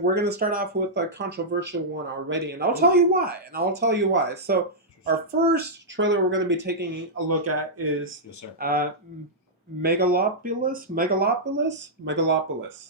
we're gonna start off with a controversial one already, and I'll tell you why. So our first trailer we're gonna be taking a look at is Yes, sir. Megalopolis.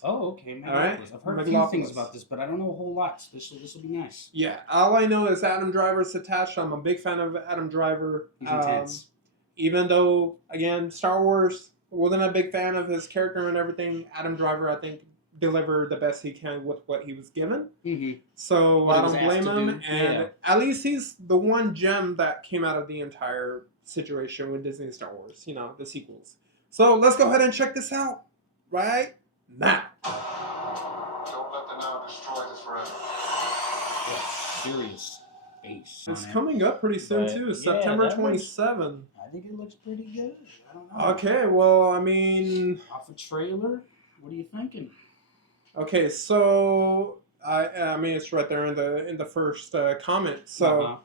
Oh, okay. Megalopolis. Right. I've heard a few things about this, but I don't know a whole lot. So this will be nice. Yeah, all I know is Adam Driver's attached. I'm a big fan of Adam Driver. He's intense. Even though, again, Star Wars, wasn't a big fan of his character and everything, Adam Driver, I think, delivered the best he can with what he was given. Mm-hmm. So What I he was don't asked blame to him. do. And Yeah. at least he's the one gem that came out of the entire situation with Disney Star Wars, you know, the sequels. So let's go ahead and check this out right now. Don't let the now destroy this forever. Yeah, serious face. It's coming up pretty soon, But, too. yeah, September that 27. I think it looks pretty good. I don't know. Okay, well, I mean... Off a trailer? What are you thinking? Okay, so... I mean, it's right there in the first comment. So,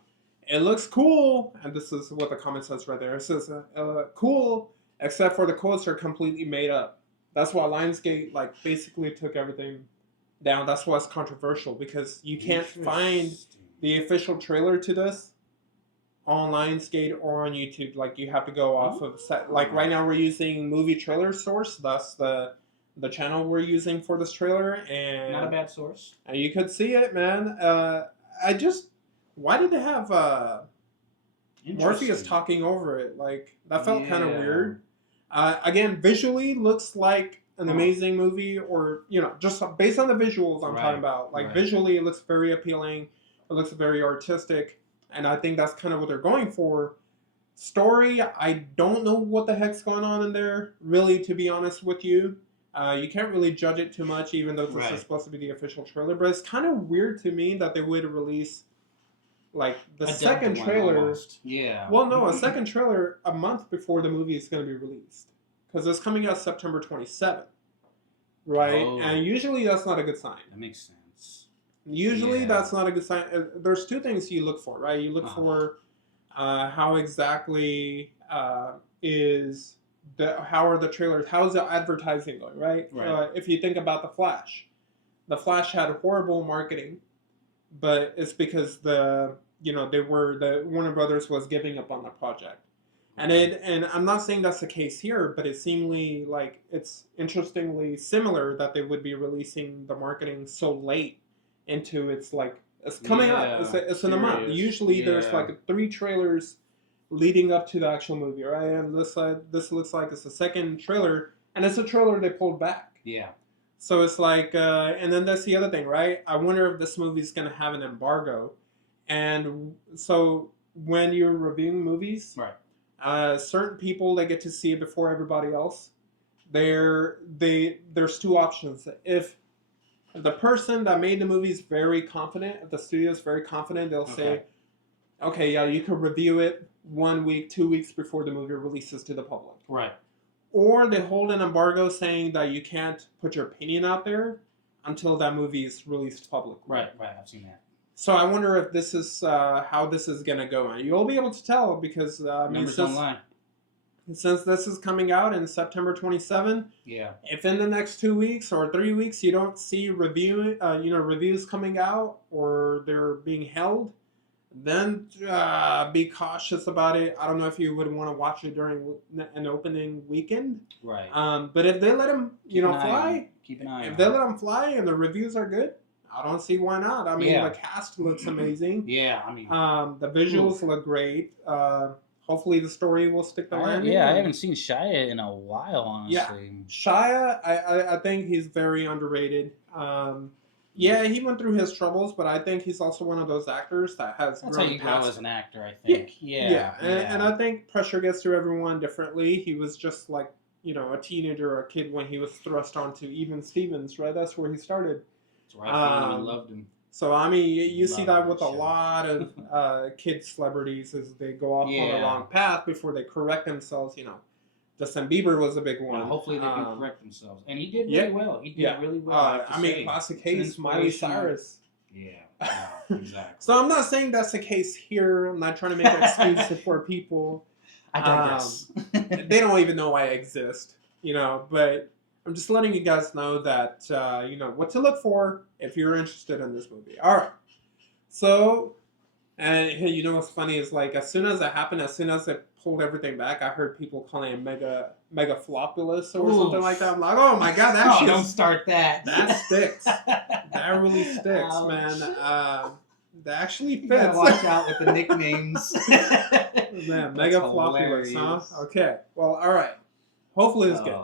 it looks cool, and this is what the comment says right there. It says, cool, except for the quotes are completely made up. That's why Lionsgate, like, basically took everything down. That's why it's controversial, because you can't find the official trailer to this on Lionsgate or on YouTube. Like, you have to go off of set. Like, right now we're using Movie Trailer Source. That's the channel we're using for this trailer. And not a bad source. And you could see it, man. Why did they have Morpheus talking over it? Like, that felt kind of weird. Again, visually looks like an amazing movie, or, you know, just based on the visuals I'm talking about. Like, visually, it looks very appealing. It looks very artistic. And I think that's kind of what they're going for. Story, I don't know what the heck's going on in there, really, to be honest with you. You can't really judge it too much, even though this is supposed to be the official trailer. But it's kind of weird to me that they would release, like, the second trailer. Yeah. Well, no, a second trailer a month before the movie is going to be released. Because it's coming out September 27th. Right? Oh. And usually that's not a good sign. That makes sense. Usually that's not a good sign. There's two things you look for, right? You look for how exactly how are the trailers, how's the advertising going, right? If you think about The Flash had horrible marketing, but it's because the Warner Brothers was giving up on the project. And I'm not saying that's the case here, but it seemingly like it's interestingly similar that they would be releasing the marketing so late into it's coming up. It's in a month. Usually there's like 3 trailers leading up to the actual movie, right? And this looks like it's the second trailer, and it's a trailer they pulled back. Yeah. So it's like, and then that's the other thing, right? I wonder if this movie's going to have an embargo. And so when you're reviewing movies, certain people, they get to see it before everybody else. There's 2 options. If the person that made the movie is very confident, if the studio is very confident, they'll say, okay, yeah, you can review it 1 week, 2 weeks before the movie releases to the public. Right. Or they hold an embargo saying that you can't put your opinion out there until that movie is released publicly. Right, I've seen that. So I wonder if this is how this is going to go. And you'll be able to tell because numbers don't lie. Since this is coming out in September 27, if in the next 2 weeks or 3 weeks you don't see reviews coming out or they're being held, then be cautious about it. I don't know if you would want to watch it during an opening weekend. Right. But if they let them, fly, keep an eye on it. If they let them fly and the reviews are good, I don't see why not. I mean, the cast looks amazing. Yeah, I mean, the visuals look great. Hopefully the story will stick the landing. I haven't seen Shia in a while, honestly. Yeah, Shia, I think he's very underrated. He went through his troubles, but I think he's also one of those actors that has That's grown how you grow past as an actor, I think. And I think pressure gets to everyone differently. He was just like, a teenager or a kid when he was thrust onto Even Stevens, right? That's where he started. That's right. I loved him. So, I mean, you see that with a lot of kid celebrities as they go off on the wrong path before they correct themselves, Justin Bieber was a big one. Well, hopefully they can correct themselves. And he did really well. He did really well. Classic case, Miley Cyrus. Yeah, exactly. So I'm not saying that's the case here. I'm not trying to make an excuse for people. I digress. They don't even know I exist, but I'm just letting you guys know that, you know, what to look for if you're interested in this movie. All right. So, and hey, you know what's funny is like as soon as it happened, as soon as it pulled everything back, I heard people calling it megalopolis or something like that. I'm like, oh my god, that shit. Don't start that. That sticks. That really sticks, Ouch. man. That actually You gotta fits. watch out with the nicknames. Man, megalopolis, huh? Okay. Well, all right. Hopefully it's good.